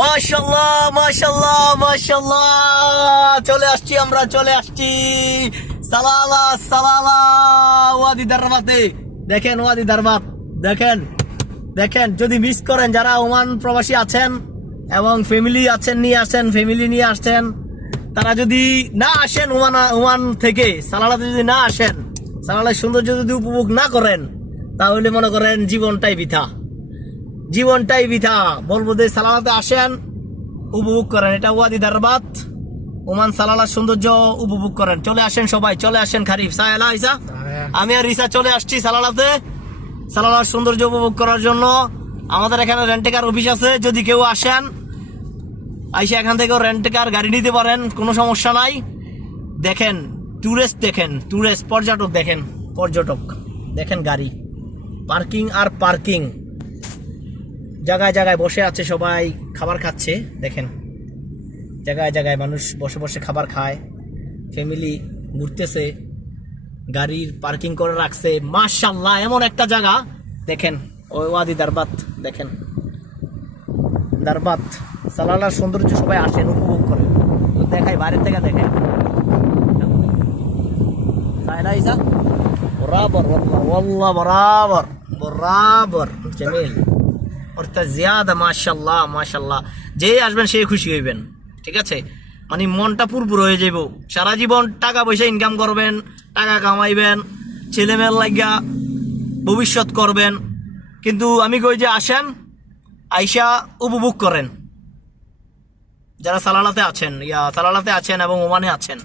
মাশাআল্লাহ মাশাআল্লাহ মাশাআল্লাহ, চলে আসছি আমরা, চলে আসছি সালালা সালালা ওয়াদি দারবাতে। দেখেন ওয়াদি দারবাত, দেখেন দেখেন। যদি মিস করেন, যারা ওমান প্রবাসী আছেন এবং ফ্যামিলি আছেন, নিয়ে আসেন, ফ্যামিলি নিয়ে আসছেন, তারা যদি না আসেন ওমান থেকে সালালাতে, যদি না আসেন, সালালার সৌন্দর্য যদি উপভোগ না করেন, তাহলে মনে করেন জীবনটাই বৃথা, জীবনটাই বৃথা। বলবো যে সালালাতে আসেন, উপভোগ করেন। এটা ওয়াদি দারবাত, ওমান সালালার সৌন্দর্য উপভোগ করেন। চলে আসেন সবাই, চলে আসেন। খারিফ সাহেলা ইসা, আমি আর রিসা চলে আসছি সালালাতে, সালালার সৌন্দর্য উপভোগ করার জন্য। আমাদের এখানে রেন্টেকার অফিস আছে, যদি কেউ আসেন আইসা এখান থেকেও রেন্টেকার গাড়ি নিতে পারেন, কোনো সমস্যা নাই। দেখেন টুরিস্ট, দেখেন টুরিস্ট, পর্যটক দেখেন, পর্যটক দেখেন, গাড়ি পার্কিং আর পার্কিং, জায়গায় জায়গায় বসে আছে সবাই, খাবার খাচ্ছে। দেখেন জায়গায় জায়গায় মানুষ বসে বসে খাবার খায়, ফ্যামিলি ঘুরতেছে, গাড়ির পার্কিং করে রাখছে। মাশাআল্লাহ, এমন একটা জায়গা দেখেন, ওই ওয়াদি দারবাত দেখেন, দারবাত সালালার সৌন্দর্য সবাই আসেন, উপভোগ করেন। দেখাই বাইরের থেকে, দেখেন বরাবর والله বরাবর বরাবর জমিল অর্থাৎ জিয়াদা। মাশাআল্লাহ মাশাআল্লাহ, যে আসবেন সেই খুশি হইবেন, ঠিক আছে? মানে মনটা পুরপুর হয়ে যাইব। সারা জীবন টাকা পয়সা ইনকাম করবেন, টাকা কামাইবেন, ছেলে মেয়ের লাগিয়া ভবিষ্যৎ করবেন, কিন্তু আমি কই যে আসেন, আইসা উপভোগ করেন। যারা সালালাতে আছেন, সালালাতে আছেন এবং ওমানে আছেন,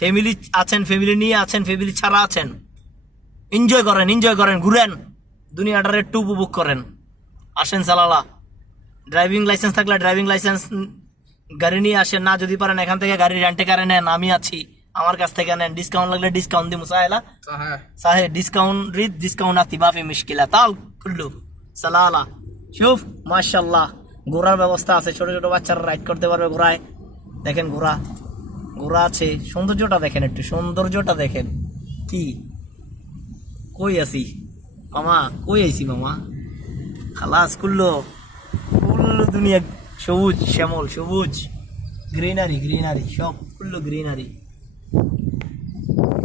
ফ্যামিলি আছেন, ফ্যামিলি নিয়ে আছেন, ফ্যামিলি ছাড়া আছেন, এনজয় করেন, এনজয় করেন, ঘুরেন, দুনিয়াটার একটু উপভোগ করেন। আসেন সালালা। ড্রাইভিং লাইসেন্স থাকলে ড্রাইভিং লাইসেন্স গাড়ি নিয়ে আসেন, না যদি পারেন এখান থেকে গাড়ি রেন্টে কারে নেন, আমি আছি, আমার কাছ থেকে নেন। ডিসকাউন্ট লাগলে ডিসকাউন্ট দিব সাহেলা সাহে, ডিসকাউন্ট রিদ ডিসকাউন্ট আতি মাফি মুশকিলা তাল কুল্লু সালালা। শুফ মাশাআল্লাহ, ঘোরার ব্যবস্থা আছে, ছোট ছোট বাচ্চারা রাইড করতে পারবে ঘোড়ায়। দেখেন ঘোড়া, ঘোড়া আছে, সৌন্দর্যটা দেখেন, একটু সৌন্দর্যটা দেখেন। কি কই আছি মামা, কই আইছি মামা? খালাস কুল্লো কুল্লো দুনিয়া সবুজ শ্যামল, সবুজ গ্রিনারি, গ্রিনারি সব কুল্লো গ্রিনারি।